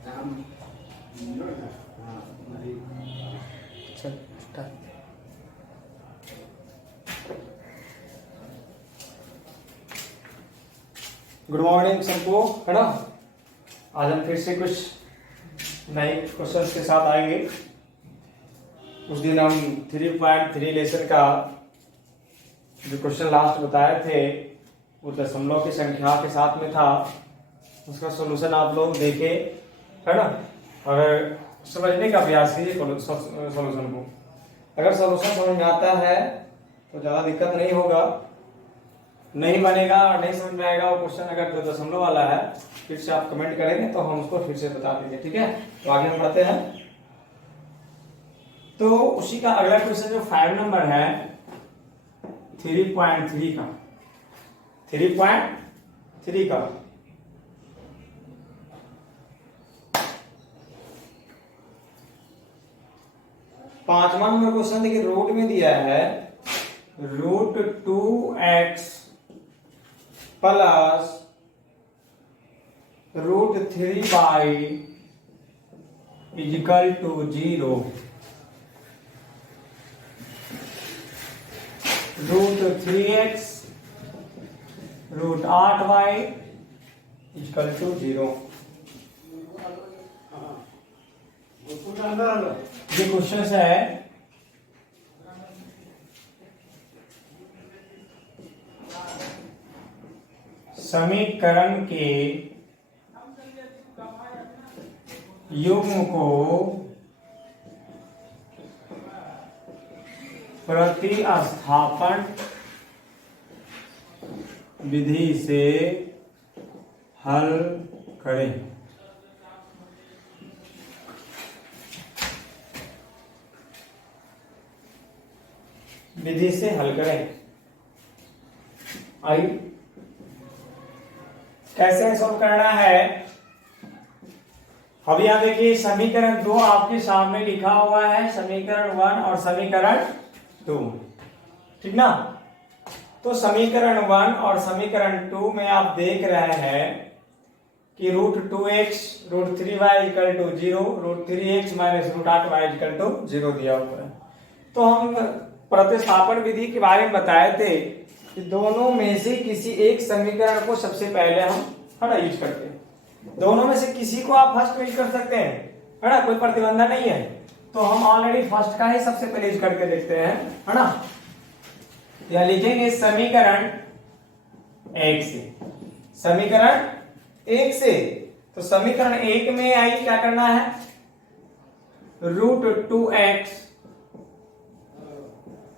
Good morning सबको, है ना। आज हम फिर से कुछ नए क्वेश्चन के साथ आएंगे। उस दिन हम 3.3 लेसन का जो क्वेश्चन लास्ट बताए थे वो दशमलव की संख्या के साथ में था। उसका सॉल्यूशन आप लोग देखे, है ना। अगर समझने का प्रयास कीजिए सॉल्यूशन को। अगर सॉल्यूशन समझ में आता है तो ज़्यादा दिक्कत नहीं होगा। नहीं बनेगा और नहीं समझ में आएगा वो क्वेश्चन अगर जो दशमलव वाला है, फिर से आप कमेंट करेंगे तो हम उसको फिर से बता देंगे, ठीक है। तो आगे हम बढ़ते हैं। तो उसी का अगला क्वेश्चन जो 5 नंबर है 3.3 का, 3.3 का। पांचवा नंबर क्वेश्चन देखिए, रूट में दिया है √2x plus √3y equal to 0। √3x √8y equal to 0। ये क्वेश्चन है समीकरण के युग्म को प्रतिस्थापन विधि से हल करें। विधि से हल करें। आई कैसे सॉल्व करना है। अब यहां देखिए समीकरण 2 आपके सामने लिखा हुआ है, समीकरण 1 और समीकरण 2, ठीक ना। तो समीकरण 1 और समीकरण 2 में आप देख रहे हैं कि √2x √3y equal to 0, √3x minus √8y equal to 0 दिया हुआ है। तो हम प्रतिस्थापन विधि के बारे में बताए थे कि दोनों में से किसी एक समीकरण को सबसे पहले हम, है ना, यूज करते हैं। दोनों में से किसी को आप फर्स्ट यूज कर सकते हैं, है ना, कोई प्रतिबंध नहीं है। तो हम ऑलरेडी फर्स्ट का ही सबसे पहले यूज करके देखते हैं, है ना। यह लिखेंगे समीकरण 1 से, समीकरण 1 से। तो समीकरण 1 में आई क्या करना है, √2x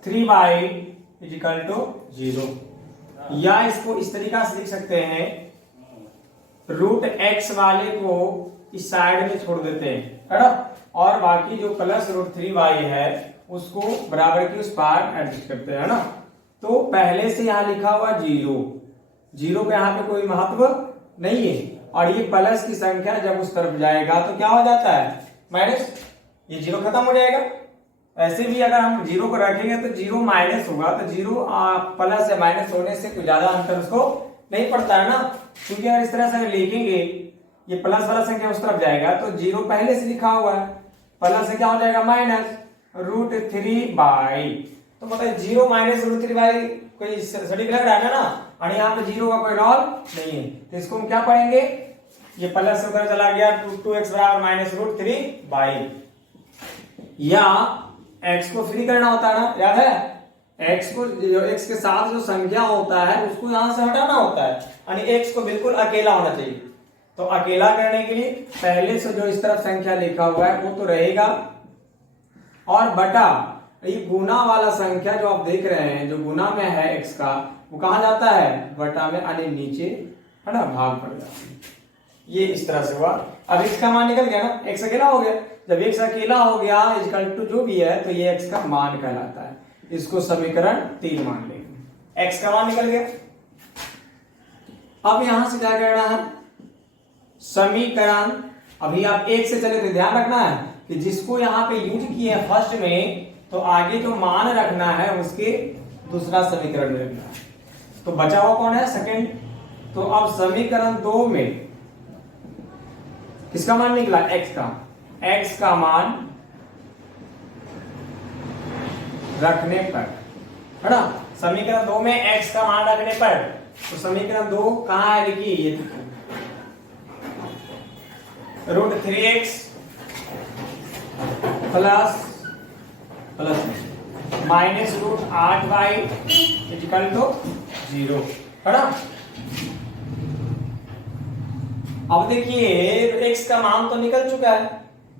3y इजिकल टू 0, या इसको इस तरीका से लिख सकते हैं, √x वाले को इस साइड में छोड़ देते हैं, है ना, और बाकी जो प्लस √3y है उसको बराबर की उस पार एडजस्ट करते हैं, है ना। तो पहले से यहां लिखा हुआ 0 का यहाँ पे कोई महत्व नहीं है, और ये प्लस की संख्या जब उस तरफ जाएगा तो क्या हो जाता है, माइनस। ये 0 खत्म हो जाएगा। ऐसे भी अगर हम 0 को रखेंगे तो 0 माइनस होगा, तो 0 प्लस या माइनस होने से कोई ज्यादा अंतर उसको नहीं पड़ता है ना। क्योंकि अगर इस तरह से लिखेंगे ये प्लस वाला संख्या उस तरफ जाएगा तो 0 पहले से लिखा हुआ है, प्लस से क्या हो जाएगा माइनस √3y। तो मतलब 0 माइनस √3y कोई सटीक लग रहा है ना, और यहाँ पे 0 का कोई रोल नहीं है। तो इसको हम क्या पढ़ेंगे, ये प्लस से उधर चला गया, 2x बराबर माइनस √3y, या x को फ्री करना होता है ना, याद है। x को, जो x के साथ जो संख्या होता है उसको यहां से हटाना होता है, यानी x को बिल्कुल अकेला होना चाहिए। तो अकेला करने के लिए पहले से जो इस तरफ संख्या लिखा हुआ है वो तो रहेगा, और बटा ये गुना वाला संख्या जो आप देख रहे हैं, जो गुना में है x का, वो कहां जाता है, बटा में, यानी नीचे, है ना, भाग पड़ जाता है। ये इस तरह से हुआ। अब x का मान निकल गया ना, x अकेला हो गया। जब x अकेला हो गया इक्वल टू जो भी है, तो ये x का मान कहलाता है। इसको समीकरण 3 मान लेंगे, x का मान निकल गया। अब यहां से क्या करना है, समीकरण, अभी आप 1 से चले तो ध्यान रखना है कि जिसको यहाँ पे यूज किए फर्स्ट में, तो आगे जो मान रखना है उसके दूसरा समीकरण में रखना है। तो बचा हुआ कौन है, सेकंड। तो अब समीकरण 2 में किसका मान निकला? x का मान रखने पर, है ना। समीकरण 2 में x का मान रखने पर, तो समीकरण 2 कहाँ है लिखिए, ये √3x plus -√8y equal to 0, है ना। अब देखिए x का मान तो निकल चुका है,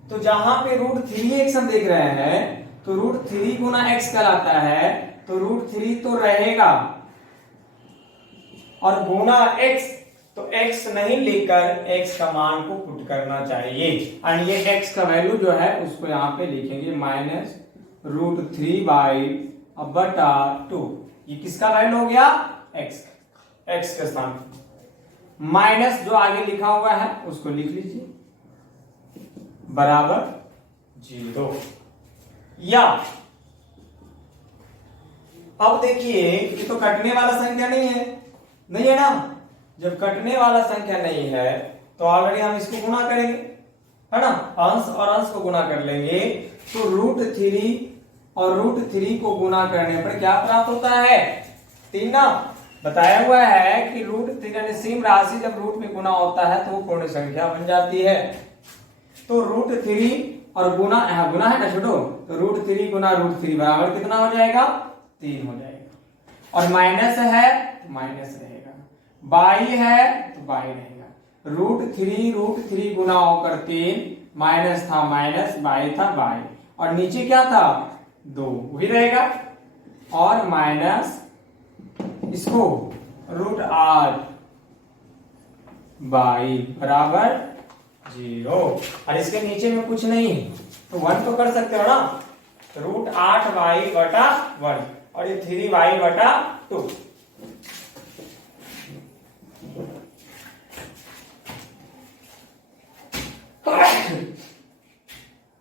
तो जहां पे √3x हम देख रहे हैं तो √3 गुना x कहलाता है, तो √3 तो रहेगा और गुना x, तो x नहीं लेकर x का मान को पुट करना चाहिए, और ये x का वैल्यू जो है उसको यहाँ पे लिखेंगे -√3/2। ये किसका वैल्यू हो गया? x के स्थान माइनस जो आगे लिखा हुआ है उसको लिख लीजिए बराबर 0। या अब देखिए ये तो कटने वाला संख्या नहीं है ना। जब कटने वाला संख्या नहीं है तो ऑलरेडी हम इसको गुना करेंगे, है ना। अंश और अंश को गुना कर लेंगे, तो √3 और √3 को गुना करने पर क्या प्राप्त होता है? 3 ना। बताया हुआ है कि √3 यानी सीम राशि जब रूट में गुना होता है तो वो पूर्ण संख्या बन जाती है। तो √3 और गुना है ना छोटो, तो √3 गुना √3 बराबर कितना हो जाएगा? 3 हो जाएगा। और माइनस है तो माइनस रहेगा, बाई है तो बाई रहेगा। √3 गुना होकर 3, माइनस था माइनस, बाई था बाई, और नीचे क्या था? 2 वही रहेगा, और माइनस इसको √8 बाई बराबर 0, और इसके नीचे में कुछ नहीं तो 1 तो कर सकते हो ना। √8 बाई बटा 1, और ये 3 बाई बटा 2।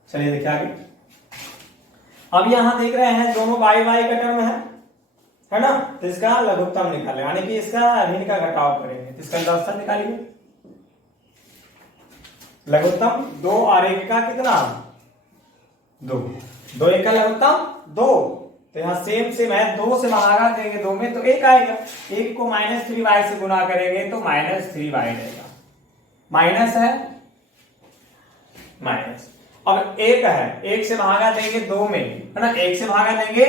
चलिए देखिए आगे। अब यहां देख रहे हैं दोनों बाई बाई का टर्म है ना, तो इसका लघुत्तम निकालें, यानी कि इसका ऋण का घटाव करेंगे, तो इसका लघुत्तम निकालिए। लघुत्तम 2 और 1 का कितना? 2 1 का लघुत्तम 2, तो यहाँ सेम है, 2 से भागा देंगे 2 में तो 1 आएगा। 1 को -3y से गुना करेंगे तो -3y रहेगा, माइनस है माइनस। अब 1 है, 1 से भागा देंगे 2 में, है ना। 1 से भागा देंगे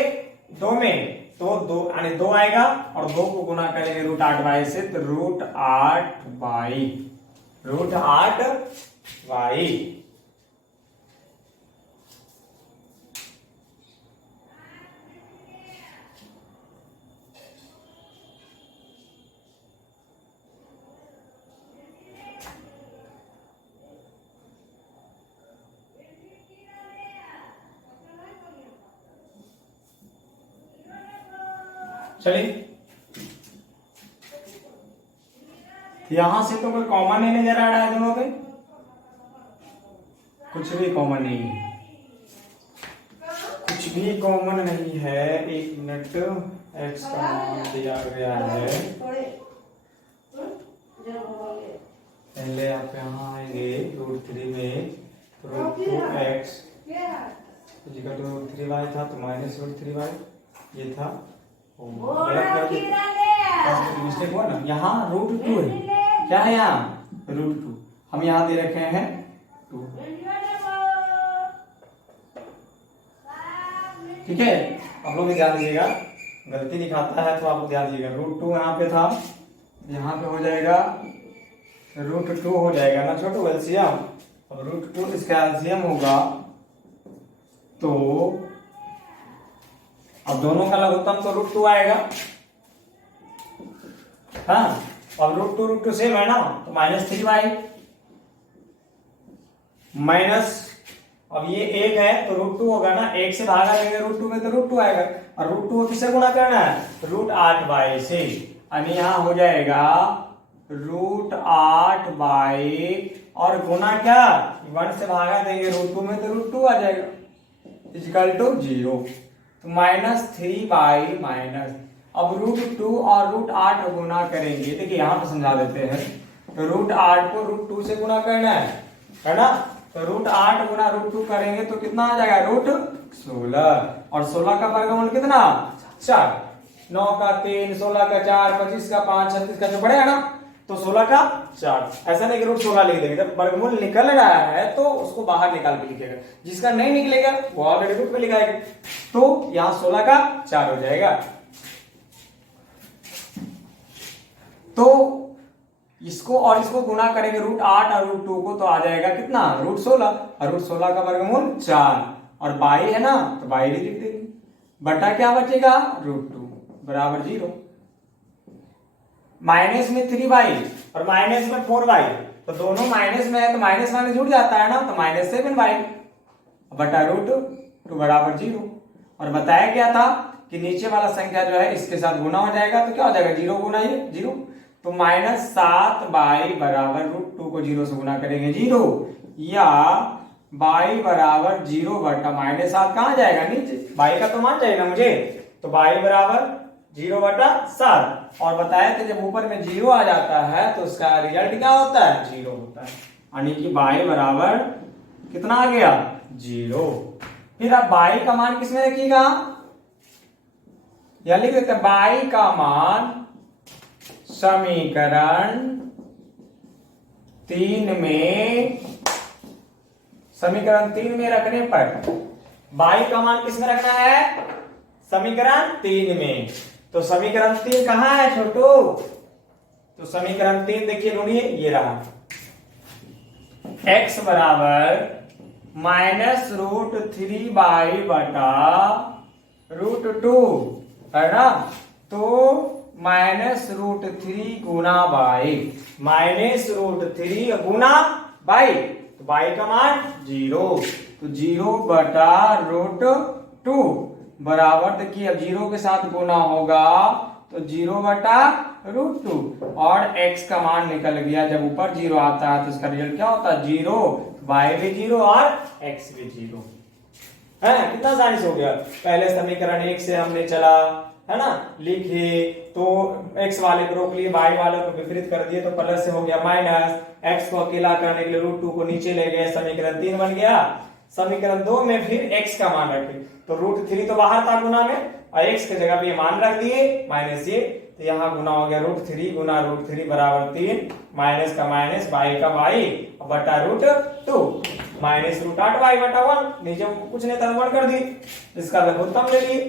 2 में तो 2 यानी 2 आएगा, और 2 को गुना करेंगे √8y से, तो √8y। चलिए यहां से तो कोई कॉमन नहीं नजर आ रहा है दोनों पे, कुछ भी कॉमन नहीं है, कुछ भी कॉमन नहीं है। 1 मिनट, x का मान दिया गया है, पहले आप यहाँ आएंगे √3 में, √2x √3y था तो -√3y ये था, मिस्टेक हुआ ना। यहाँ √2 है, क्या है यहाँ? √2 हम यहाँ दे रखे हैं 2, ठीक है। आप लोग भी ध्यान दीजिएगा, गलती दिखाता है तो आप लोग ध्यान दीजिएगा। √2 यहाँ पे था, यहाँ पे हो जाएगा √2 हो जाएगा ना छोटू एलसीएम। अब √2 इसका एलसीएम होगा, तो अब दोनों का लघुत्तम तो √2 आएगा, हाँ। अब √2 सेम है ना, तो -3y माइनस, अब ये 1 है तो √2 होगा ना, 1 से भागा देंगे √2 में तो √2 आएगा, और √2 किससे गुना करना है? √8y से, यानी यहाँ हो जाएगा √8y, और गुना क्या? 1 से भागा देंगे √2 में तो √2 आ जाएगा, इक्वल टू 0, तो -3y माइनस। अब √2 और √8 गुना करेंगे, देखिए यहां पर समझा देते हैं, तो √8 को √2 से गुना करना है, है ना। तो √8 गुना √2 करेंगे तो कितना आ जाएगा, √16। और 16 का वर्गमूल कितना, 4। 9 का 3, 16 का 4, 25 का 5, 36 का 4 बढ़ेगा ना, तो 16 का 4। ऐसा नहीं कि √16 लिख देंगे, जब वर्गमूल निकल रहा है तो उसको बाहर निकाल के लिखेगा, जिसका नहीं निकलेगा वो ऑलरेडी रूट में लिखाएगा। तो यहाँ 16 का 4 हो जाएगा। तो इसको और इसको गुना करेंगे √8 और √2 को, तो आ जाएगा कितना, √16। और √16 का वर्गमूल 4 और बाई है ना, तो बाई भी लिख देंगे, बटा क्या बचेगा, √2 बराबर 0। माइनस में 3y और माइनस में 4y, तो दोनों माइनस में है तो माइनस माइनस जुड़ जाता है ना, तो -7y बटा √2 बराबर 0। और बताया क्या था कि नीचे वाला संख्या जो है इसके साथ गुना हो जाएगा, तो क्या हो जाएगा, 0 गुना ये 0, तो -7y बराबर √2 को 0 से गुना करेंगे 0, या y बराबर 0 बटा -7 कहाँ जाएगा, नीचे, y का तो मान जाएगा मुझे, तो y बराबर 0 बटा 7। और बताया था जब ऊपर में 0 आ जाता है तो उसका रिजल्ट क्या होता है, 0 होता है, यानी कि y बराबर कितना आ गया, 0। फिर आप y का मान किसमें रखिएगा, या लिख देते हैं y का मान समीकरण 3 में, समीकरण 3 में रखने पर y का मान किसमें रखना है, समीकरण 3 में। तो समीकरण 3 कहां है छोटू, तो समीकरण 3 देखिए ढूंढिए, ये रहा, x बराबर -√3y बटा √2 है ना, तो -√3 गुना y, -√3 गुना y, तो y का मान 0, तो 0 बटा √2 बराबर, देखिए अब 0 के साथ गुना होगा तो 0 बटा √2, और x का मान निकल गया, जब ऊपर 0 आता है तो इसका रिजल्ट क्या होता है, 0, y भी 0 और x भी 0 है। कितना आसानी से हो गया, पहले समीकरण 1 से हमने चला है ना, लिखे तो x वाले को रोक लिए, y वाले को विपरीत कर दिए तो प्लस से हो गया माइनस, x को अकेला करने के लिए √2 को नीचे ले गए, समीकरण 3 बन गया। समीकरण 2 में फिर x का मान रखे, तो √3 तो बाहर था गुना में, और x की जगह पे ये मान रख दिए माइनस ये, तो यहाँ गुना हो गया √3 गुना √3 बराबर 3, माइनस का माइनस, y का y बटा √2, -√8y बटा 1, नीचे कुछ नहीं था 1 कर दी, इसका लघुत्तम ले लिए,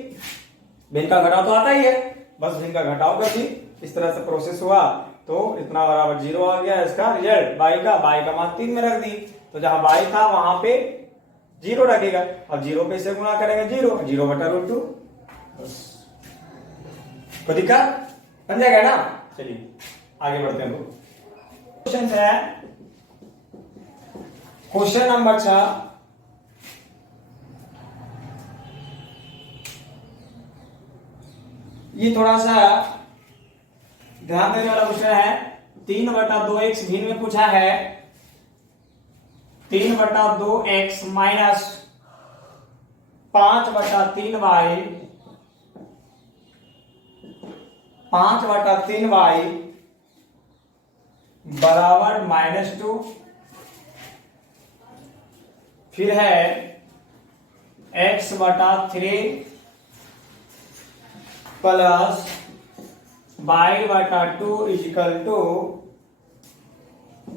भिन्न का घटाव तो आता ही है, बस भिन्न का घटाव कर दी, इस तरह से प्रोसेस हुआ, तो इतना बराबर 0 आ गया इसका रिजल्ट, y का मान 3 में रख दी, तो जहां y था वहां पे 0 रखेगा, अब 0 पे से गुना करेंगे 0 बटा √2, बस कोई दिक्कत बन जाएगा ना। चलिए आगे बढ़ते हैं, क्वेश्चन है क्वेश्चन नंबर 6, ये थोड़ा सा ध्यान देने वाला क्वेश्चन है। 3/2x भिन्न में पूछा है, 3/2x माइनस 5/3y 5/3y बराबर -2, फिर है x/3 plus y/2 is equal to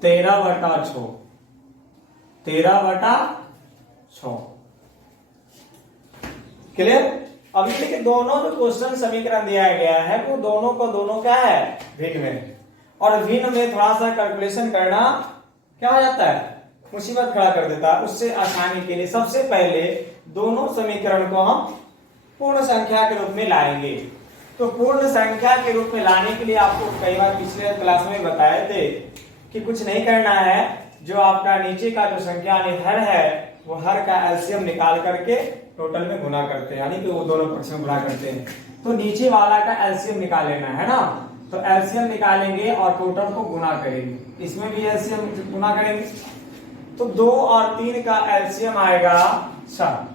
13/6 clear. अब देखिए दोनों जो क्वेश्चन समीकरण दिया गया है वो दोनों को दोनों क्या है, भिन्न में, और भिन्न में थोड़ा सा कैलकुलेशन करना क्या हो जाता है, मुसीबत खड़ा कर देता है। उससे आसानी के लिए सबसे पहले दोनों समीकरण को हम पूर्ण संख्या के रूप में लाएंगे। तो पूर्ण संख्या के रूप में लाने के लिए आपको कई बार पिछले क्लास में बताए थे कि कुछ नहीं करना है, जो आपका नीचे का जो संख्या यानी हर है वो हर का एलसीएम निकाल करके टोटल में गुना करते हैं, यानी कि वो दोनों पक्ष में गुना करते हैं। तो नीचे वाला का एलसीएम निकाल लेना है ना, तो एलसीएम निकालेंगे और टोटल को गुना करेंगे, इसमें भी एलसीएम गुना करेंगे, तो 2 और 3 का एलसीएम आएगा 7,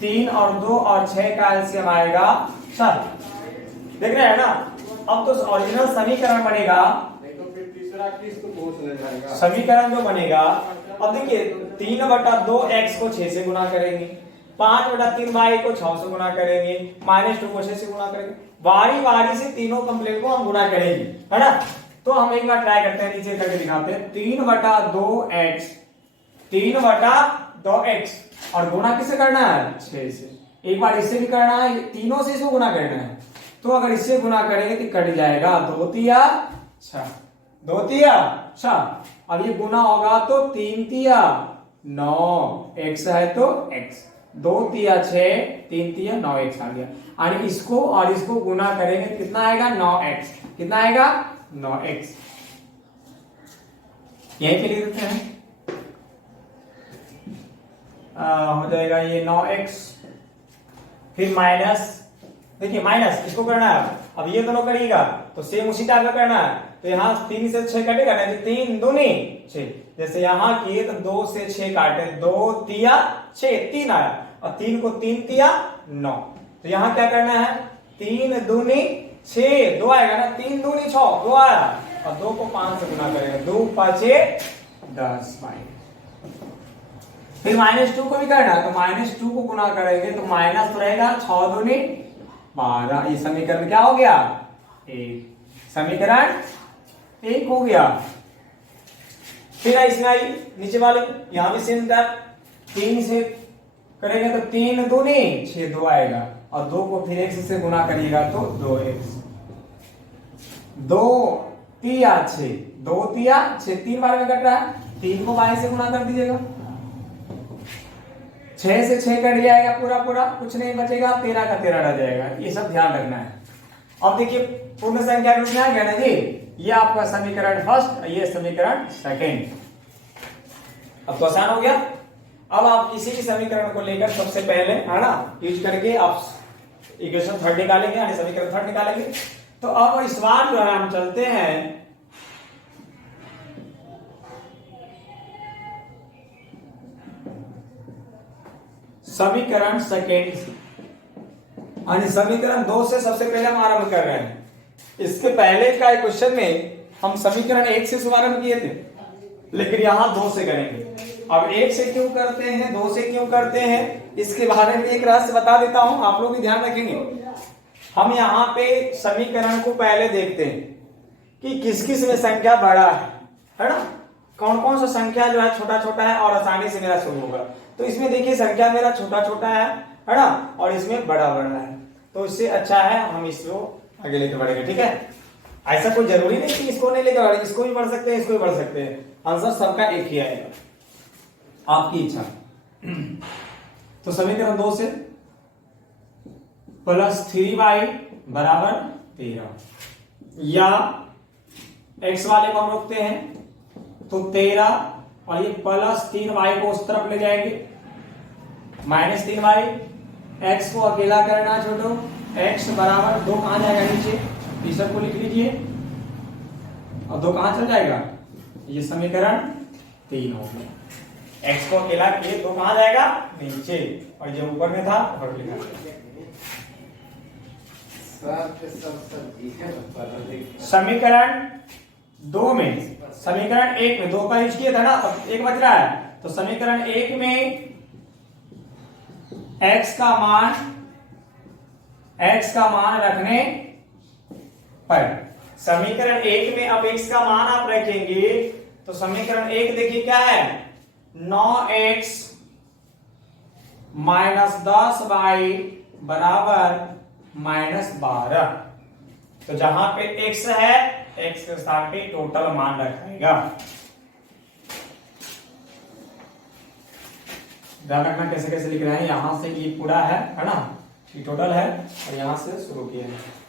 3 और 2 और 6 का एलसीएम आएगा 7, देख रहे हैं ना। अब तो ओरिजिनल समीकरण बनेगा, नहीं तो फिर तीसरा किस तो पूछ ले जाएगा, समीकरण जो बनेगा अब देखिए 3/2 x को 6 से गुना करेंगे, 5/3 y को 6 से गुना करेंगे, -2 को 6 से गुना करेंगे, बारी बारी से तीनों कंप्लेंट को हम गुना करेंगे, है ना। तो हम एक बार ट्राई करते हैं, नीचे करके दिखाते हैं। 3/2x और गुना किससे करना है? 6 से। एक बार इससे भी करना है, तीनों से इसको गुना करना है। तो अगर इससे गुना करेंगे तो कट जाएगा 2 तिया 6, 2 तिया 6। अब ये गुना होगा तो 3 तिया 9, x है तो x, 2 तिया 6, 3 तिया 9x आ गया। और इसको और इसको गुना करेंगे कितना आएगा? 9x। कितना आएगा? 9x। यही पे लिख देते हैं, हो जाएगा ये 9x, फिर माइनस, देखिए माइनस इसको करना है। अब ये दोनों करिएगा तो सेम उसी टाइप का करना है। तो यहाँ 3 से 6 कटेगा ना, 3 दूनी 6। जैसे यहाँ किए तो 2 से 6 काटे, 2 तिया 6, 3 आया, और 3 को 3 तिया 9। तो यहाँ क्या करना है? 3 दूनी 6, 2 आएगा ना, 3 दूनी 6, 2 आया, और 2 को 5 से गुना करेंगे, 2 5 10 माइनस। फिर -2 को भी करना है, तो -2 को गुना करेंगे तो माइनस तो रहेगा, 6 दूनी 12। ये समीकरण क्या हो गया? 1। समीकरण 1 हो गया। फिर इसमें आई नीचे वाले, यहां भी सेम था, 3 से करेंगे तो 3 दूनी 6, 2 आएगा, और 2 को फिर x से गुना करिएगा तो 2x, 2 तिया 6, 2 तिया 6, 3 बार में कट रहा है, 3 को y से गुना कर दीजिएगा, 6 से 6 कट जाएगा पूरा पूरा, कुछ नहीं बचेगा, 13 का 13 रह जाएगा। ये सब ध्यान रखना है। अब देखिए पूर्ण संख्या रूप में आ गया ना जी, ये आपका समीकरण फर्स्ट, ये समीकरण सेकंड। अब तो आसान हो गया। अब आप किसी भी समीकरण को लेकर सबसे पहले, है ना, यूज करके आप इक्वेशन थर्ड निकालेंगे, यानी समीकरण थर्ड निकालेंगे। तो अब इस बार जो है हम चलते हैं समीकरण सेकेंड, यानी समीकरण 2 से सबसे पहले हम आरंभ कर रहे हैं। इसके पहले का क्वेश्चन में हम समीकरण 1 से शुभारंभ किए थे, लेकिन यहां 2 से करेंगे। अब 1 से क्यों करते हैं, 2 से क्यों करते हैं, इसके बारे में एक रहस्य बता देता हूं, आप लोग भी ध्यान रखेंगे। हम यहाँ पे समीकरण को पहले देखते हैं कि किस किस में संख्या बड़ा है ना, कौन कौन सा संख्या जो है छोटा छोटा है और आसानी से मेरा शुरू होगा। तो इसमें देखिए संख्या मेरा छोटा छोटा है ना, और इसमें बड़ा बड़ा है, तो इससे अच्छा है हम इसको आगे लेकर बढ़ेंगे। ठीक है, ऐसा कोई जरूरी नहीं कि इसको नहीं लेकर बढ़ेंगे, इसको भी बढ़ सकते हैं, इसको भी बढ़ सकते हैं, आंसर सबका एक ही आएगा, आपकी इच्छा। तो समीकरण 2 से +3y बराबर 13, या x वाले को हम रोकते हैं तो 13, और ये +3y को उस तरफ ले जाएंगे, -3y, x को अकेला करना छोटो, x बराबर 2 कहां जाएगा? नीचे, इस सब को लिख लीजिए, और 2 कहां चल जाएगा? ये समीकरण 3 हो गया। x को अकेला किए, 2 कहां जाएगा? नीचे, और जो ऊपर में था ऊपर लिखा। समीकरण 2 में, समीकरण 1 में 2 का यूज किया था ना, अब 1 बच रहा है, तो समीकरण 1 में x का मान रखने पर, समीकरण 1 में अब x का मान आप रखेंगे तो समीकरण 1 देखिए क्या है, 9x - 10y बराबर -12। तो जहां पे x है, x के साथ पे टोटल मान रखेगा। ध्यान रखना कैसे कैसे लिख रहे हैं, यहां से ये पूरा है ना, ये टोटल है, और यहां से शुरू किया है।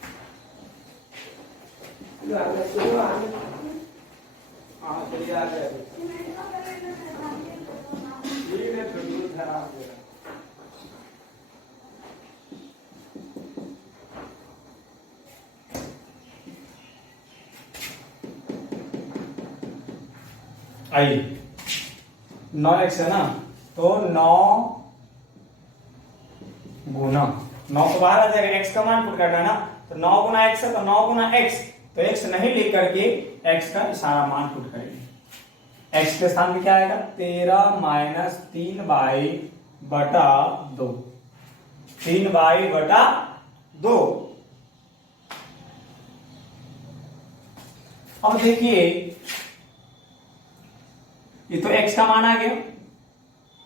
आइए 9x है ना, तो 9 गुना 9 तो बाहर आ जाएगा, x का मान पुट करना है ना, तो 9 गुना x है, तो 9 गुना x, तो x नहीं लेकर के x का सारा मान पुट करेंगे। x के स्थान पे क्या आएगा 13 माइनस 3y/2, 3y/2। अब देखिए ये तो x का मान आ गया,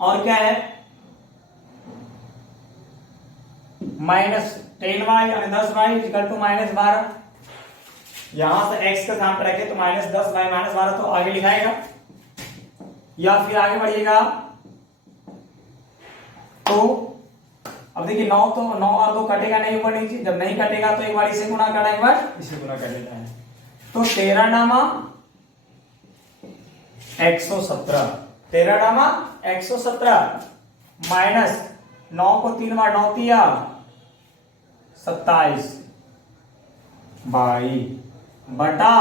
और क्या है -10y यानी 10y इक्वल टू -12। यहां से x का स्थान पर रखे तो -10y -12 तो आगे लिखाएगा या फिर आगे बढ़िएगा। तो अब देखिए 9 तो 9 और 2 कटेगा नहीं ऊपर नीचे, जब नहीं कटेगा तो एक बार इसे गुना करना, एक बार इसे गुना कर लेना है। तो 13 नामा 117, 13 नामा 117 माइनस 9 को 3 बार 9 तिया 27 बटा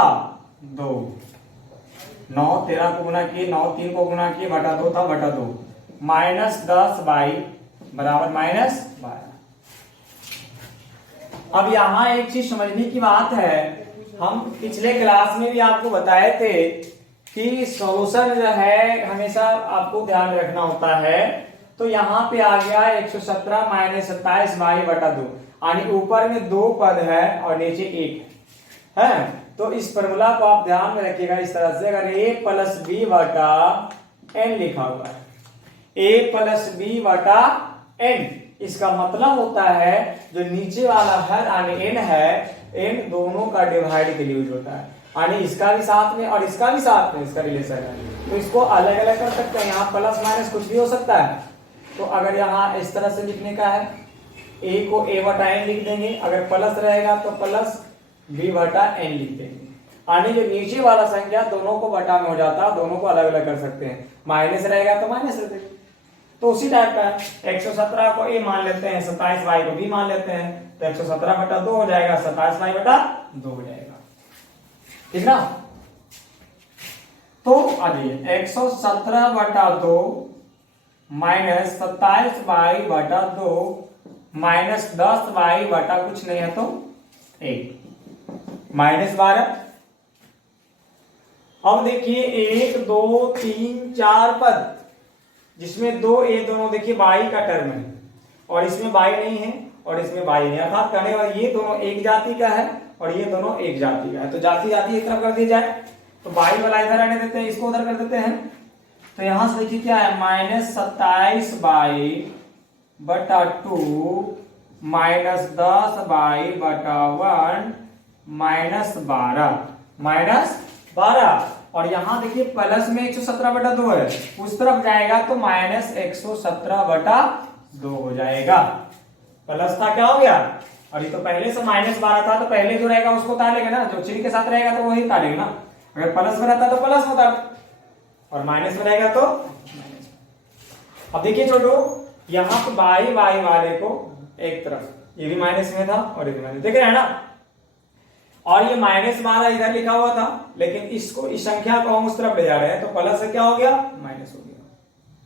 2। 9 13 को गुना किए, 9 3 को गुना किए, बटा 2 था, बटा 2 -10y बराबर -12। अब यहां एक चीज समझने की बात है, हम पिछले क्लास में भी आपको बताए थे कि सॉल्यूशन जो है हमेशा आपको ध्यान में रखना होता है। तो यहाँ पे आ गया 117 माइनस 27y/2, यानी ऊपर में 2 पद है और नीचे 1 है। तो इस फॉर्मूला को आप ध्यान में रखिएगा इस तरह से, अगर a + b/n लिखा हुआ है, a + b/n, इसका मतलब होता है जो नीचे वाला है यानी n है, n दोनों का डिवाइड के लिए यूज होता है, यानी इसका भी साथ में और इसका भी साथ में इसका रिलेशन है। तो इसको अलग अलग कर सकते हैं, यहाँ प्लस माइनस कुछ भी हो सकता है। तो अगर यहाँ इस तरह से लिखने का है, a को a/n लिख देंगे, अगर प्लस रहेगा तो प्लस b/n लिख देंगे, यानी जो नीचे वाला संख्या दोनों को बटा में हो जाता है, दोनों को अलग अलग कर सकते हैं। माइनस रहेगा तो माइनस रख देंगे। तो उसी टाइप का 117 को a मान लेते हैं, 27y को b मान लेते हैं, तो 117/2 हो जाएगा, 27y/2 हो जाएगा, ठीक ना। तो आ जाइए 117/2 माइनस 27y/2 माइनस 10y/ कुछ नहीं है तो 1 -12। अब देखिए 1 2 3 4 पद, जिसमें 2 a दोनों देखिए y का टर्म है, और इसमें y नहीं है और इसमें y नहीं, अर्थात कहने वाला ये दोनों एक जाति का है और ये दोनों एक जाति का है। तो जाति जाति एक तरफ कर दी जाए, तो y वाला इधर आने देते हैं, इसको उधर कर देते हैं। तो यहां से देखिए क्या है -27y/2 -10y/1 -12 और यहां देखिए प्लस में 117/2 है, उस तरफ जाएगा तो -117/2 हो जाएगा। प्लस था क्या हो गया, और ये तो पहले से -12 था, तो पहले जो रहेगा उसको उतार लेंगे ना, जो चिन्ह के साथ रहेगा तो वही उतारेंगे ना। अगर प्लस में रहता तो प्लस में उतार, और माइनस में रहेगा तो माइनस। अब देखिए छोटो, यहाँ पे y वाले को एक तरफ, ये भी माइनस में था और ये भी माइनस, देख रहे हैं ना। और ये -12 इधर लिखा हुआ था, लेकिन इसको इस संख्या को हम उस तरफ ले जा रहे हैं, तो प्लस से क्या हो गया माइनस हो गया,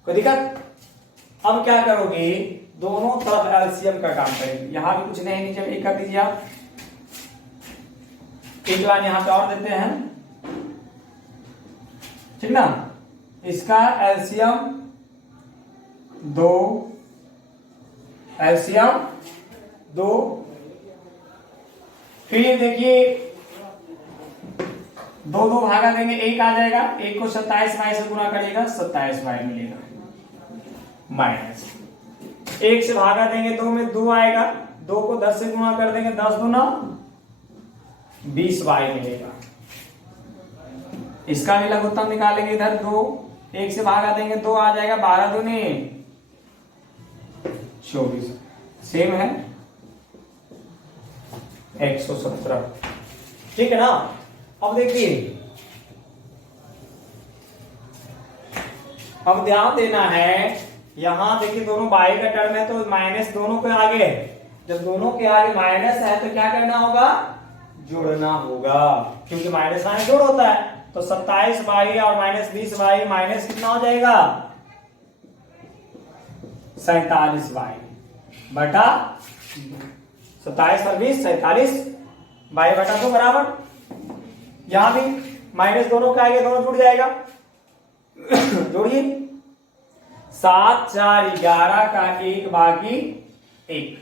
कोई दिक्कत। अब क्या करोगे, दोनों तरफ एलसीएम का काम करेंगे। यहां भी कुछ नहीं, नीचे एक कर दीजिए आप, एक लाइन यहां पे और देते हैं, ठीक ना। इसका एलसीएम 2, एलसीएम 2, फिर देखिए 2 भागा देंगे, 1 आ जाएगा, 1 को 27y से गुना करिएगा, 27y मिलेगा, माइनस 1 से भागा देंगे 2 में 2 आएगा, 2 को 10 से गुणा कर देंगे, 10 दूना 20y मिलेगा। इसका भी लघुत्तम निकालेंगे, इधर 2, 1 से भागा देंगे 2 आ जाएगा, 12 दूनी 24, सेम है 117, ठीक है ना। अब देखिए, अब ध्यान देना है, यहां देखिए दोनों y का टर्म है तो माइनस दोनों के आगे, जब दोनों के आगे माइनस है तो क्या करना होगा, जोड़ना होगा, क्योंकि माइनस माइनस जोड़ होता है। तो 27y और -20y माइनस कितना हो जाएगा 47y बटा 27 और 20 47y/2 बराबर, यहां भी माइनस दोनों के आगे दोनों जुड़ जाएगा, जोड़िए 7 4 11 का 1 बाकी 1,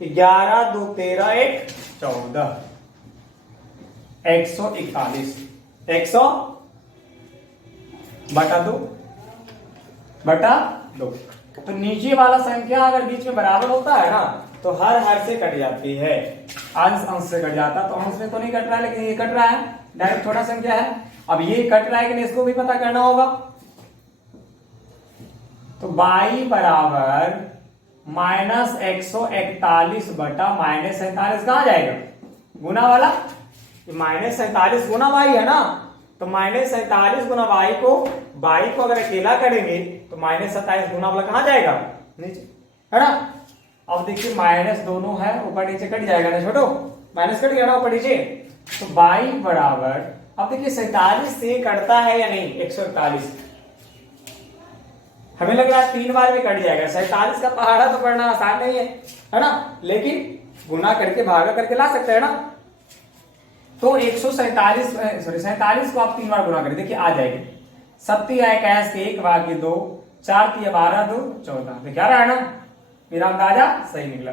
11 2 13 1 14, 141, 100 बटा 2 बटा 2। तो नीचे वाला संख्या अगर बीच में बराबर होता है ना तो हर से कट जाती है, अंश अंश से कट जाता। तो अंश में तो नहीं कट रहा है, लेकिन ये कट रहा है, डायरेक्ट थोड़ा संख्या है। अब ये कट रहा है कि नहीं इसको भी पता करना होगा। तो y बराबर -141 बटा -47 कहां जाएगा, गुना वाला, -47 गुना y है ना, तो -47 गुना y को अगर अकेला करेंगे तो -27 गुना वाला कहां जाएगा, नीचे, है ना। अब देखिए माइनस दोनों है, ऊपर नीचे कट जाएगा ना छोटो, माइनस कट गया ना ऊपर नीचे। तो y बराबर, अब देखिए 47 से कटता है या नहीं, 141, हमें लग रहा है 3 बार में कट जाएगा। 47 का पहाड़ा तो पढ़ना आसान नहीं है ना, लेकिन गुना करके भागा करके ला सकते हैं ना। तो 47 को आप 3 बार गुना करें, देखिए आ जाएगी 7 आए कैश के 1 बाकी 2, 4 3 12 2 14, तो क्या रहा है ना, मेरा अंदाजा सही निकला।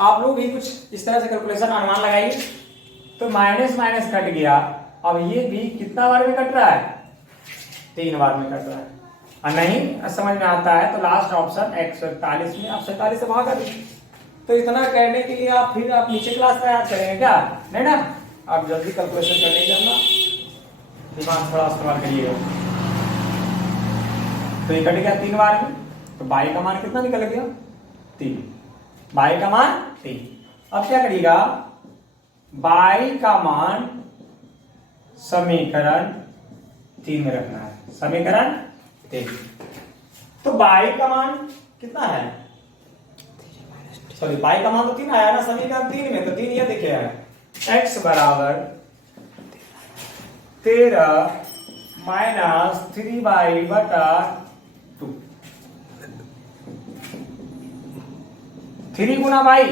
आप लोग भी कुछ इस तरह से कैलकुलेशन अनुमान लगाइए। तो माइनस माइनस कट गया, अब ये भी कितना बार में कट रहा है, 3 बार में कट रहा है। और नहीं समझ में आता है तो लास्ट ऑप्शन 141 में आप 47 से भागा दीजिए। तो इतना करने के लिए आप फिर नीचे क्लास में याद करेंगे क्या, नहीं ना, आप जल्दी कैलकुलेशन करने के लिए अपना दिमाग थोड़ा इस्तेमाल करिएगा। तो ये कट गया 3 बार में, तो बाई का मान कितना निकल गया, 3, बाई का मान 3। अब क्या करिएगा, बाई का मान समीकरण 3 में रखना है, समीकरण 3। तो बाई का मान कितना है, सॉरी बाई का मान तो 3 आया ना समीकरण 3 में, तो 3 ये देखिए है, x बराबर 13 माइनस 3y बटा 2, 3 गुना बाई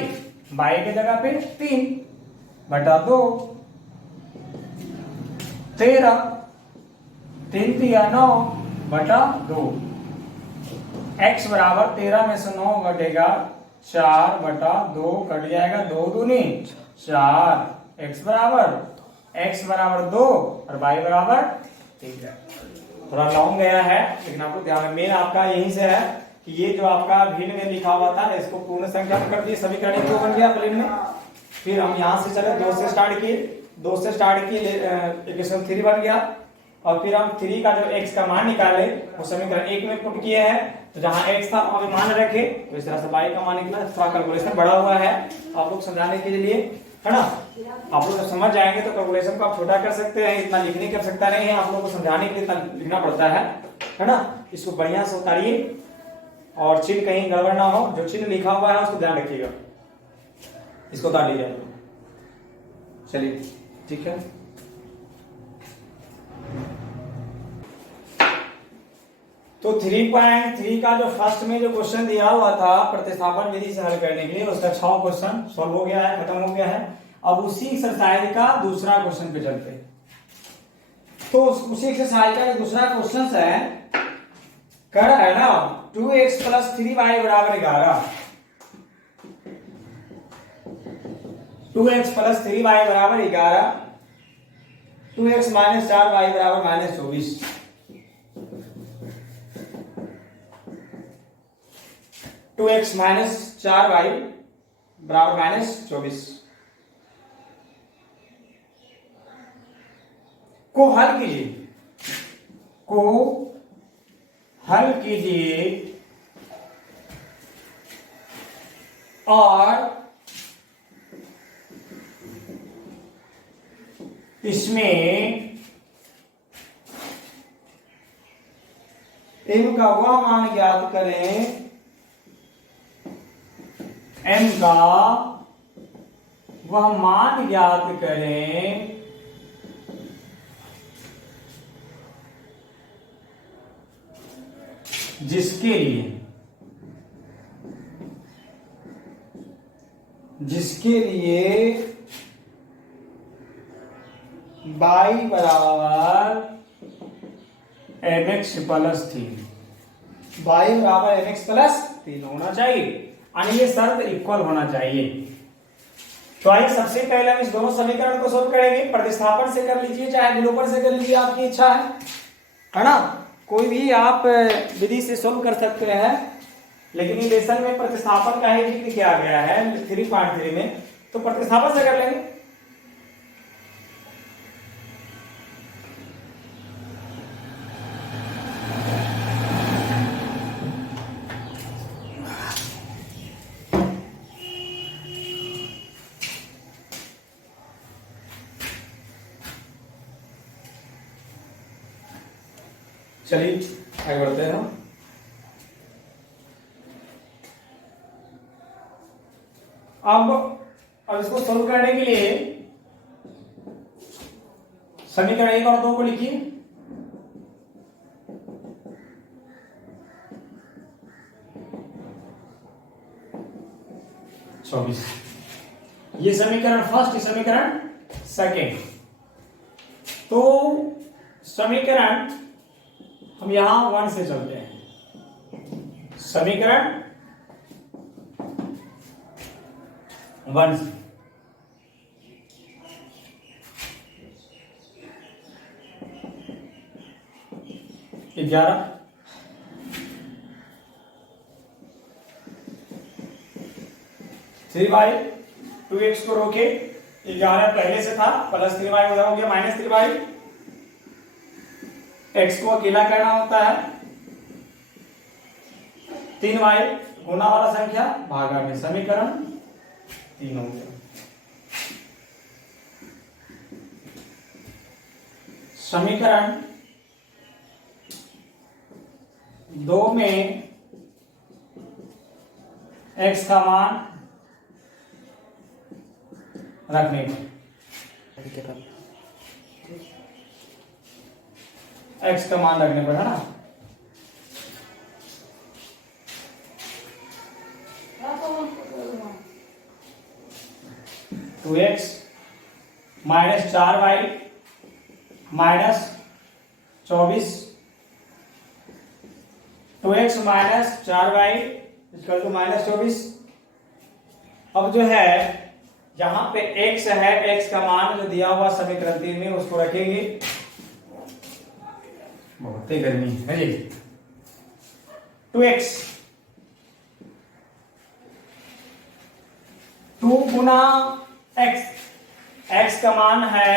के जगह पे 3 बटा 2, 13 3 दिया 9 बटा 2, x बराबर 13 में से 9 घटेगा 4 बटा 2, कट जाएगा 2 दूनी 4, x बराबर 2 और y बराबर 3। थोड़ा लॉन्ग गया है लेकिन आपको ध्यान में, मेन आपका यहीं से है कि ये जो आपका भिन्न में लिखा हुआ था इसको पूर्ण संख्या में कर दिए, समीकरण 1 बन गया प्लेन में। फिर हम यहाँ से चले 2 से स्टार्ट किए, इक्वेशन 3 बन गया। और फिर हम 3 का जो x का मान निकाले वो समीकरण 1 में पुट किए हैं, तो जहां x था वहां मान रखे, तो इस तरह से y का मान निकला। थोड़ा कैलकुलेशन बढ़ा हुआ है आप लोग समझाने के लिए, है ना। आप लोग जब समझ जाएंगे तो कैलकुलेशन को आप छोटा कर सकते हैं, इतना लिखने की आवश्यकता नहीं है, आप लोगों को समझाने के लिए इतना लिखना पड़ता है ना। इसको बढ़िया से उतारिए और चिन्ह कहीं गड़बड़ ना हो, जो चिन्ह लिखा हुआ है उसको ध्यान रखिएगा, इसको उतार लीजिए। चलिए ठीक है। तो 3.3 का जो फर्स्ट में जो क्वेश्चन दिया हुआ था प्रतिस्थापन विधि से हल करने के लिए, उसका 6 क्वेश्चन सॉल्व हो गया है, खत्म हो गया है। अब उसी एक्सरसाइज का दूसरा क्वेश्चन पे चलते हैं। तो उसी एक्सरसाइज का जो दूसरा क्वेश्चन है, कर है ना 2x प्लस 3y बराबर 11, 2x प्लस 3y बराबर 11, 2x माइनस 4y बराबर माइनस 24, 2x माइनस 4y बराबर माइनस 24 को हल कीजिए और इसमें m का वह मान ज्ञात करें, m का वह मान ज्ञात करें जिसके लिए y बराबर mx प्लस 3, y बराबर mx प्लस 3 होना चाहिए, यानी ये शर्त इक्वल होना चाहिए। तो आइए सबसे पहले हम इस दोनों समीकरण को सोल्व करेंगे। प्रतिस्थापन से कर लीजिए चाहे विलोपन से कर लीजिए, आपकी इच्छा है ना, कोई भी आप विधि से सोल्व कर सकते हैं, लेकिन ये लेसन में प्रतिस्थापन का ही जिक्र किया गया है 3.3 में, तो प्रतिस्थापन से कर लेंगे। चलिए आगे बढ़ते हैं। अब इसको सोल्व करने के लिए समीकरण 1 और 2 को लिखिए। ये समीकरण फर्स्ट, समीकरण सेकेंड। तो समीकरण हम यहां 1 से चलते हैं, समीकरण 1 से 11 3y 2x को रोके, 11 पहले से था, प्लस 3y उधर हो गया माइनस 3y, x को अकेला करना होता है, 3y गुना वाला संख्या भागा में, समीकरण 3 हो गया। समीकरण 2 में x का मान रखने पर, x का मान रखने पर, है ना, two x minus 4y minus 24, 2x minus 4y equal to minus 24। अब जो है जहां पे x है, x का मान जो दिया हुआ समीकरण 3 में उसको रखेंगे, बहुत ही गर्मी है जी, 2x 2 गुना x, x का मान है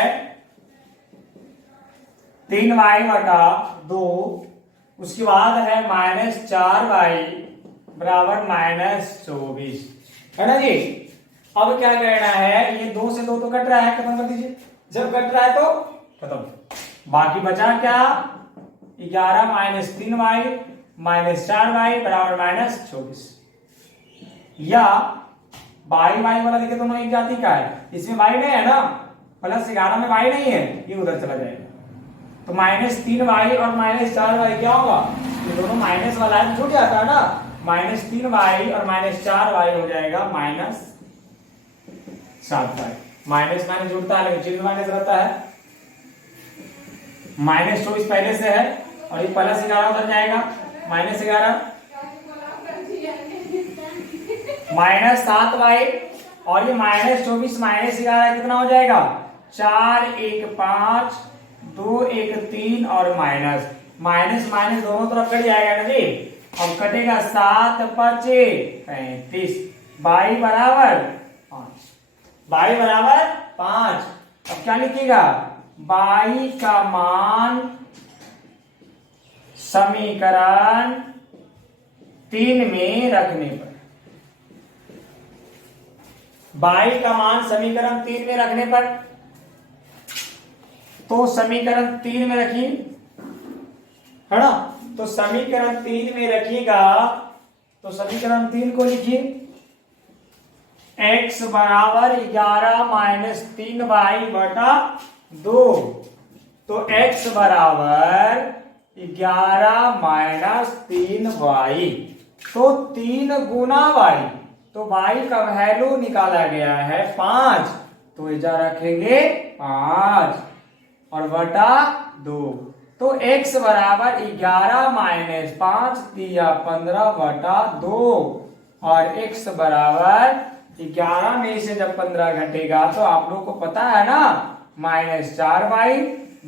3y बटा 2, उसके बाद है माइनस 4y बराबर माइनस 24, है ना जी। अब क्या करना है, ये 2 से 2 तो कट रहा है, खत्म कर दीजिए, जब कट रहा है तो खत्म, बाकी बचा क्या, 11 माइनस 3y माइनस 4y बराबर माइनस 24, या y वाला देखिए दोनों एक जाति का है, इसमें y नहीं है ना, प्लस 11 में y नहीं है, ये उधर चला जाएगा, तो माइनस 3y और माइनस 4y क्या होगा, ये दोनों माइनस वाला है, छूट जाता है ना, माइनस 3y और माइनस 4y हो जाएगा माइनस 7y, माइनस माइनस जुड़ता है लेकिन चिन्ह माइनस रहता है, माइनस 24 पहले से है और ये प्लस 11 उधर जाएगा, माइनस 11 माइनस 7y और ये माइनस 24 माइनस 11 कितना हो जाएगा, 4 1 5 2 1 3 और माइनस माइनस माइनस दोनों तरफ कट जाएगा ना जी। अब कटेगा 7 5 35, y बराबर 5, y बराबर 5। अब क्या लिखिएगा, y का मान समीकरण 3 में रखने पर, y का मान समीकरण 3 में रखने पर, तो समीकरण 3 में रखिए, है ना, तो समीकरण 3 में रखिएगा, तो समीकरण 3 को लिखिए, x बराबर 11 माइनस 3y बटा 2, तो x बराबर 11 माइनस 3y, तो 3 गुना y, तो y का वैल्यू निकाला गया है 5, तो इधर रखेंगे 5 और बटा 2, तो x बराबर 11 माइनस 5 दिया 15/2 और x बराबर 11 में से जब 15 घटेगा तो आप लोग को पता है ना -4y,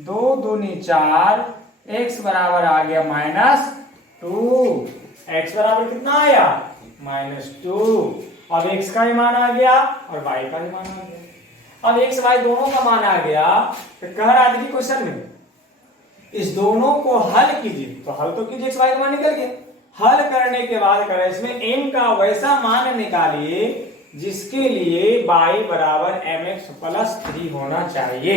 2 दूनी 4, x बराबर आ गया -2। x बराबर कितना आया -2। अब x का ही मान आ गया और y का ही मान आ गया। अब x y दोनों का मान आ गया तो कह रहा है क्वेश्चन में इस दोनों को हल कीजिए, तो हल तो कीजिए, x y का मान निकल गया। हल करने के बाद करें इसमें m का वैसा मान निकालिए जिसके लिए y बराबर mx प्लस 3 होना चाहिए,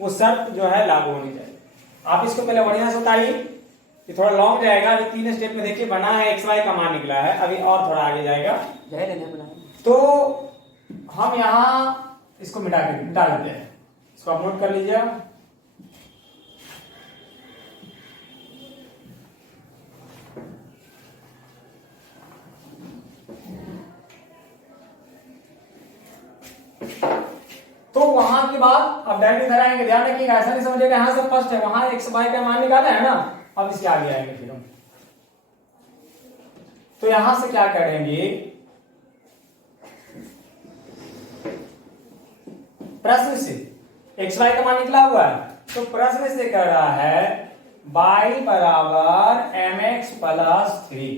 वो शर्त जो है लागू होनी चाहिए। आप इसको पहले बढ़िया से उतारिए, ये थोड़ा लॉन्ग जाएगा। अभी 3 स्टेप में देखिए बना है x y का मान निकला है, अभी और थोड़ा आगे जाएगा। तो हम यहाँ इसको मिटा लेते हैं, इसको आप नोट कर लीजिए। तो वहां की बात अब डायरेक्ट इधर आएंगे, ध्यान रखिएगा, ऐसा नहीं समझिएगा यहां से फर्स्ट है, वहां x y का मान निकाला है ना। अब इसके आगे आएंगे फिर हम, तो यहां से क्या करेंगे, प्रश्न से x y का मान निकला हुआ है, तो प्रश्न से कह रहा है y बराबर mx प्लस 3।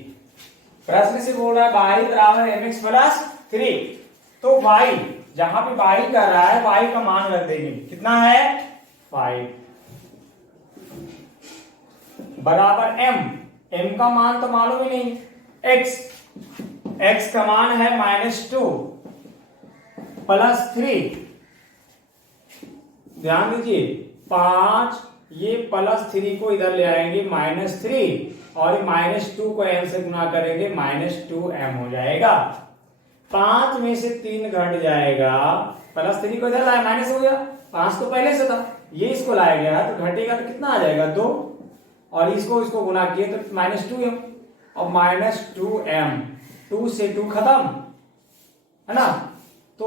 प्रश्न से बोल रहा है y बराबर mx प्लस 3। तो y जहां पे y कर रहा है y का मान रख देंगे, कितना है 5 बराबर m का मान तो मालूम ही नहीं, x का मान है -2 प्लस 3, ध्यान दीजिए 5, ये +3 को इधर ले आएंगे -3 और -2 को m से गुना करेंगे -2m हो जाएगा। 5 में से 3 घट जाएगा, +3 को इधर लाया माइनस हो गया, 5 तो पहले से था, ये इसको लाया गया तो घटेगा तो कितना आ जाएगा 2, और इसको गुना किए तो -2m और -2m, 2 से 2 खत्म है ना। तो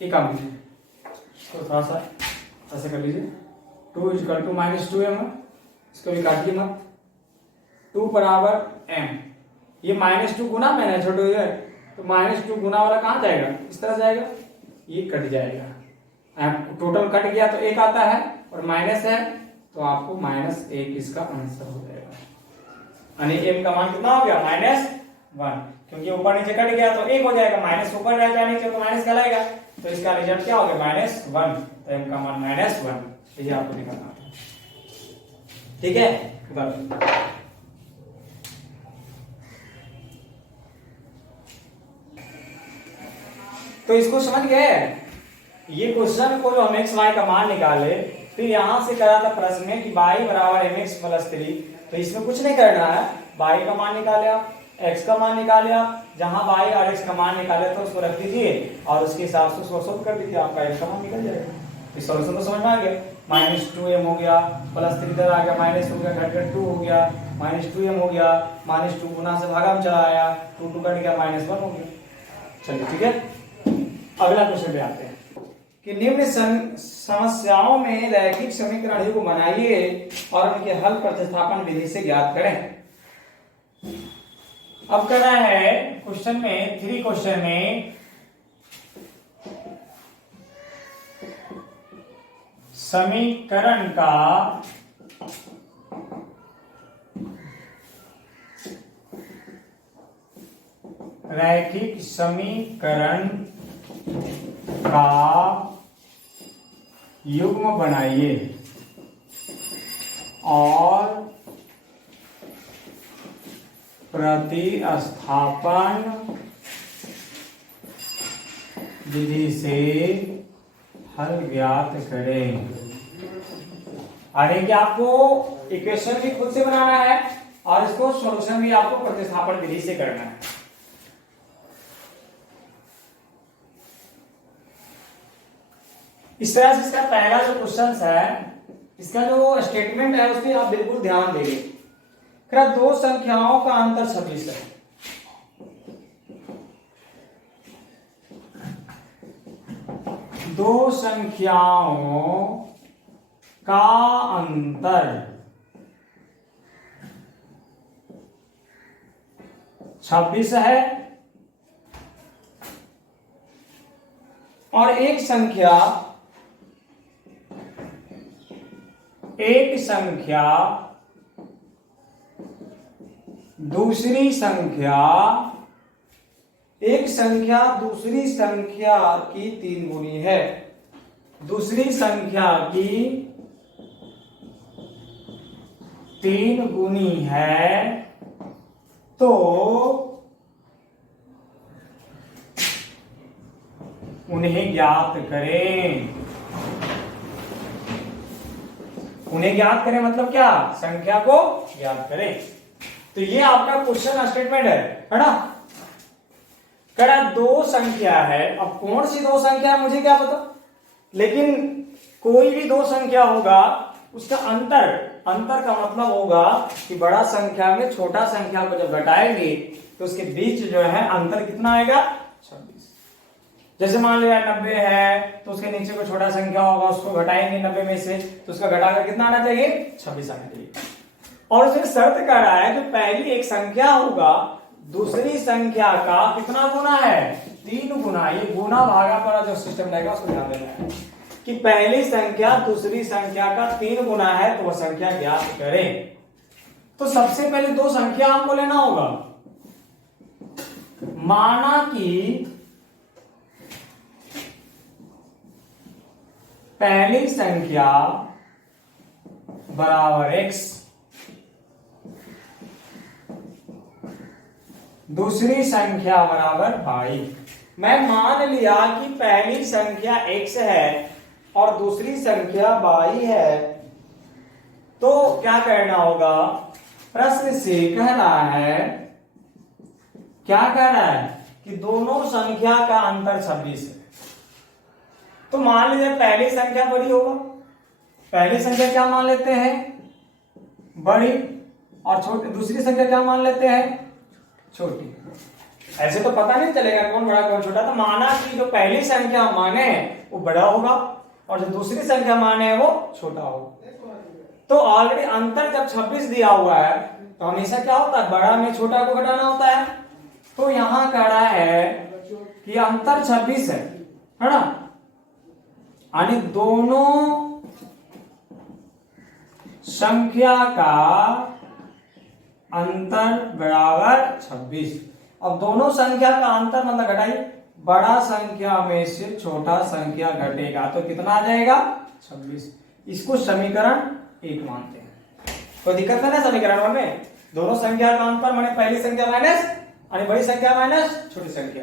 ये काम तो थोड़ा सा ऐसे कर लीजिए, 2 = -2m, इसको भी काटिए मत, 2 बराबर m, ये -2 गुना मैंने छोटे हो जाए तो -2 गुना वाला कहां जाएगा, इस तरह जाएगा, ये कट जाएगा, टोटल कट गया तो 1 आता है और माइनस है तो आपको -1 इसका आंसर हो जाएगा। यानी m का मान कितना हो गया -1, क्योंकि ऊपर नीचे कट गया तो 1 हो जाएगा, माइनस ऊपर रह जाए नीचे तो माइनस कहलाएगा, तो इसका रिजल्ट क्या हो गया -1, तो m का मान -1, ये आपको निकालना है। ठीक है, तो इसको समझ गए। ये क्वेश्चन को जो हम x y का मान निकाले, फिर यहां से करा था प्रश्न में कि y बराबर mx प्लस 3, तो इसमें कुछ नहीं करना है, y का मान निकाले आप, x का मान निकाले आप, जहां y और x का मान निकाले तो उसको रख दीजिए और उसके हिसाब से उसको सोल्व कर दीजिए, आपका x का मान निकल जाएगा। इस सॉल्यूशन तो समझ में आ गया, -2m हो गया, +3 इधर आ गया, माइनस हो गया, घट 2 हो गया, -2m हो गया, -2 गुना से भागा में चला आया, 2 कट गया, -1 हो गया। चलिए ठीक है, अगला क्वेश्चन पे आते हैं कि निम्न समस्याओं में रैखिक समीकरणों को बनाइए और उनके हल प्रतिस्थापन विधि से ज्ञात करें। अब कर रहा है क्वेश्चन में, 3 क्वेश्चन में समीकरण का रैखिक समीकरण का युग्म बनाइए और प्रतिस्थापन विधि से हल ज्ञात करें। आगे कि आपको इक्वेशन भी खुद से बनाना है और इसको सॉल्यूशन भी आपको प्रतिस्थापन विधि से करना है। इस तरह से इसका पहला जो क्वेश्चन है, इसका जो स्टेटमेंट है उस पर आप बिल्कुल ध्यान देंगे। दो संख्याओं का अंतर 26 है, दो संख्याओं का अंतर 26 है और एक संख्या दूसरी संख्या की 3 गुनी है। दूसरी संख्या की 3 गुनी है तो उन्हें ज्ञात करें। उन्हें ज्ञात करें मतलब क्या? संख्या को ज्ञात करें। तो ये आपका क्वेश्चन स्टेटमेंट है ना। कड़ा 2 संख्या है, अब कौन सी 2 संख्या है मुझे क्या पता, लेकिन कोई भी 2 संख्या होगा उसका अंतर का मतलब होगा कि बड़ा संख्या में छोटा संख्या को जब घटाएंगे तो उसके बीच जो है अंतर कितना आएगा? 26। जैसे मान लिया 90 है तो उसके नीचे कोई छोटा संख्या होगा, उसको घटाएंगे 90 में से तो उसका घटाकर कितना आना चाहिए? 26 आना चाहिए। और उसमें शर्त कर रहा है जो पहली एक संख्या होगा दूसरी संख्या का कितना गुना है? 3 गुना। ये गुना भागा वाला जो सिस्टम रहेगा उसको ध्यान देना है कि पहली संख्या दूसरी संख्या का 3 गुना है तो वह संख्या ज्ञात करें। तो सबसे पहले 2 संख्या हमको लेना होगा। माना कि पहली संख्या बराबर x, दूसरी संख्या बराबर y। मैं मान लिया कि पहली संख्या x है और दूसरी संख्या y है, तो क्या करना होगा? प्रश्न से कह रहा है, क्या कह रहा है कि दोनों संख्या का अंतर 26 है। तो मान लीजिए पहली संख्या बड़ी होगा, पहली संख्या क्या मान लेते हैं? बड़ी, और छोटी दूसरी संख्या क्या मान लेते हैं? छोटी। ऐसे तो पता नहीं चलेगा कौन बड़ा कौन छोटा। तो माना कि जो पहली संख्या माने है वो बड़ा होगा और जो दूसरी संख्या माने है वो छोटा होगा। तो ऑलरेडी अंतर जब 26 दिया हुआ है तो हमेशा क्या होता है? बड़ा में छोटा को घटाना होता है। तो यहां कह रहा है कि अंतर 26 है ना, यानी दोनों संख्या का अंतर बराबर 26। अब दोनों संख्या का अंतर मतलब घटाइए, बड़ा संख्या में से छोटा संख्या घटेगा तो कितना आ जाएगा? 26। इसको समीकरण 1 मानते हैं। कोई दिक्कत है ना समीकरण 1 में? दोनों संख्या का अंतर माने पहली संख्या माइनस और बड़ी संख्या माइनस छोटी संख्या।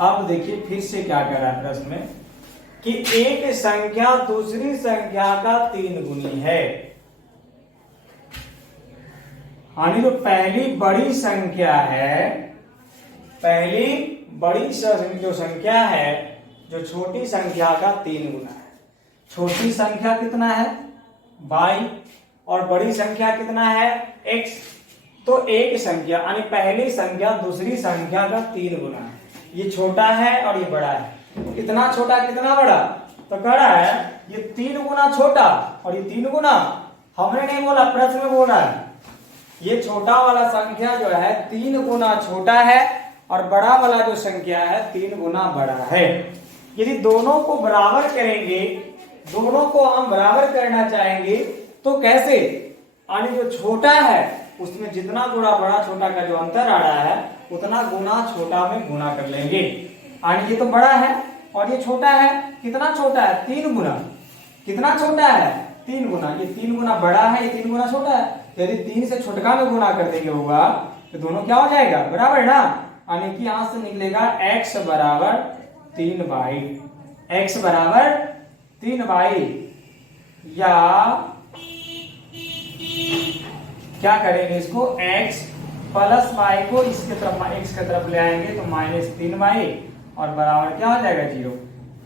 अब देखिए फिर से क्या कह रहा है प्रश्न में कि एक संख्या दूसरी संख्या का 3 गुनी है। यानी जो पहली बड़ी संख्या है, पहली बड़ी जो संख्या है जो छोटी संख्या का 3 गुना है। छोटी संख्या कितना है? y, और बड़ी संख्या कितना है? x। तो एक संख्या यानी पहली संख्या दूसरी संख्या का 3 गुना है। ये छोटा है और ये बड़ा है। कितना छोटा कितना बड़ा? तो कह रहा है ये 3 गुना छोटा और ये 3 गुना, हमने नहीं बोला, प्रश्न में बोल रहा है ये छोटा वाला संख्या जो है 3 गुना छोटा है और बड़ा वाला जो संख्या है 3 गुना बड़ा है। यदि दोनों को बराबर करेंगे, दोनों को हम बराबर करना चाहेंगे तो कैसे? यानी जो छोटा है उसमें जितना गुना बड़ा छोटा का जो अंतर आ रहा है उतना गुना छोटा में गुना कर लेंगे। यानी ये तो बड़ा है और ये छोटा है। कितना छोटा है? 3 गुना। कितना छोटा है? 3 गुना। ये 3 गुना बड़ा है, ये 3 गुना छोटा है। यदि 3 से छोटका में गुना कर देंगे होगा तो दोनों क्या हो जाएगा? बराबर ना। यानी कि यहां से निकलेगा x बराबर 3y। x बराबर 3y, या क्या करेंगे इसको? x प्लस y को इसके तरफ x की तरफ ले आएंगे तो -3y और बराबर क्या हो जाएगा? 0।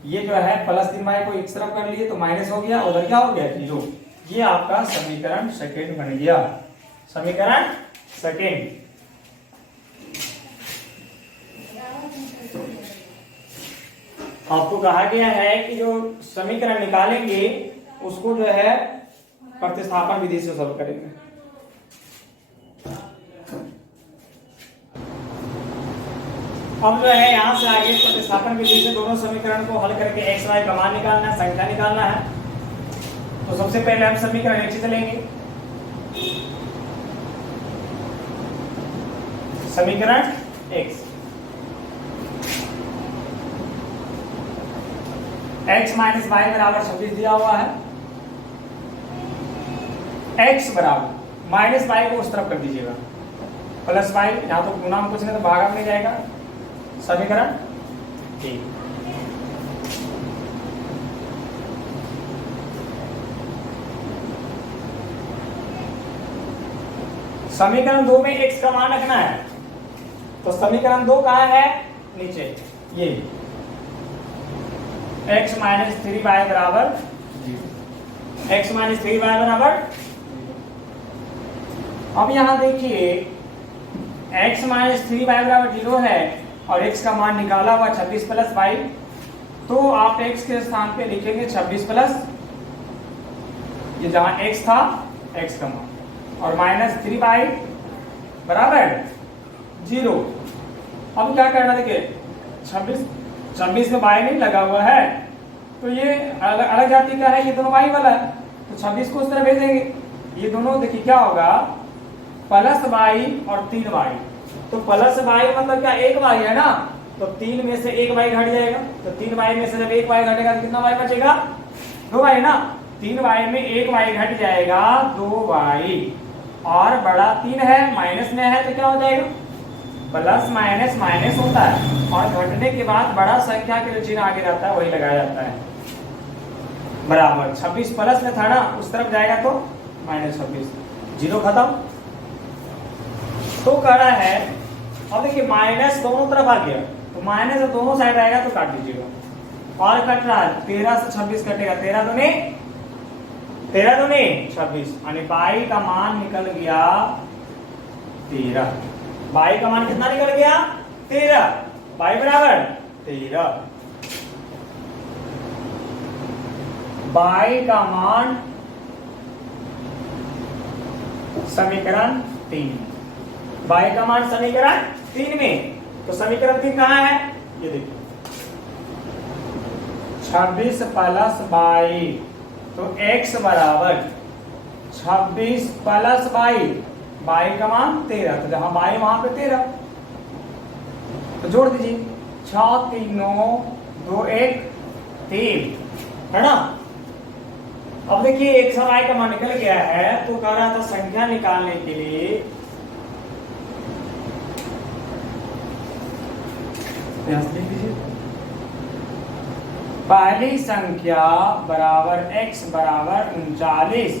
ये जो है +3y को एक तरफ कर लिए तो माइनस हो गया, उधर क्या हो गया? 0। ये आपका समीकरण सेकेंड बन गया। समीकरण सेकेंड। आपको कहा गया है कि जो समीकरण निकालेंगे उसको जो है प्रतिस्थापन विधि से सॉल्व करेंगे। अब जो है यहाँ से आगे प्रतिस्थापन विधि से दोनों समीकरण को हल करके एक्स वाई का मान निकालना है, संख्या निकालना है। तो सबसे पहले हम समीकरण एक से लेंगे। समीकरण x x माइनस वाई बराबर 26 दिया हुआ है। x बराबर माइनस वाई को उस तरफ कर दीजिएगा, प्लस वाई, यहां तो गुना में कुछ नहीं तो भागा में जाएगा। समीकरण ठीक, समीकरण 2 में x का मान रखना है। तो समीकरण 2 कहाँ है? नीचे ये x माइनस 3y बराबर x माइनस 3y बराबर। अब यहां देखिए x माइनस 3y बराबर 0 है और x का मान निकाला हुआ 26 प्लस y, तो आप x के स्थान पे लिखेंगे 26 प्लस ये जहां x था x का मान और माइनस 3y बराबर 0। अब क्या करना, देखिए 26 में y नहीं लगा हुआ है तो ये अलग जाति का है, ये दोनों y वाला है, तो 26 को उस तरह भेजेंगे। ये दोनों देखिए क्या होगा, प्लस y और 3y। तो प्लस y मतलब क्या, एक y है ना, तो 3 में से एक y घट जाएगा। तो 3y में से जब एक y घटेगा तो कितना y बचेगा? 2y ना। 3y में एक y घट जाएगा, 2y, और बड़ा 3 है, माइनस में है तो क्या हो जाएगा, प्लस माइनस माइनस होता है और घटने के बाद बड़ा संख्या के जो चिन्ह आगे रहता है वही लगाया जाता है। बराबर 26 प्लस में था ना, उस तरफ जाएगा तो माइनस 26, 0 खत्म। तो कह रहा है, अब देखिए माइनस दोनों तरफ आ गया, तो माइनस दोनों साइड आएगा तो काट दीजिएगा। और कट रहा है 13 से 26 कटेगा, 13 दूनी 26, यानी y का मान निकल गया 13। y का मान कितना निकल गया? 13। y बराबर 13। y का मान समीकरण 3, y का मान समीकरण 3 में। तो समीकरण 3 कहाँ है? ये देखिए 26 प्लस y, तो x बराबर 26 प्लस y का मान 13, तो जहां y वहां पे 13, तो जोड़ दीजिए 6 3 9 2 1 3, है ना। अब देखिए x और y का मान निकल गया है, तो कह रहा था संख्या निकालने के लिए लिख दीजिए, पहली संख्या बराबर x बराबर 39,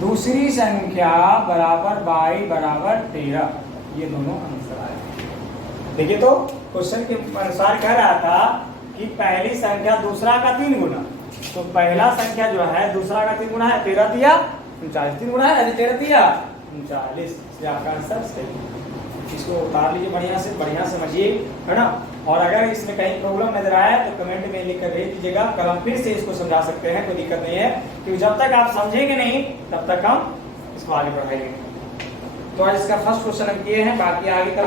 दूसरी संख्या बराबर y बराबर 13। ये दोनों आंसर आए। देखिए तो क्वेश्चन के अनुसार कह रहा था कि पहली संख्या दूसरा का 3 गुना, तो पहला संख्या जो है दूसरा का 3 गुना है, 13 दिया 39, 3 गुना है 13 दिया 39। आपका आंसर सही। इसको उतार लीजिए, बढ़िया समझिए, है ना। और अगर इसमें कहीं प्रॉब्लम नजर आए तो कमेंट में लिख कर भेज दीजिएगा, कल हम फिर से इसको समझा सकते हैं, कोई दिक्कत नहीं है, क्योंकि जब तक आप समझेंगे नहीं तब तक हम इसको आगे बढ़ाएंगे। तो आज इसका फर्स्ट क्वेश्चन हम किए हैं, बाकी आगे कल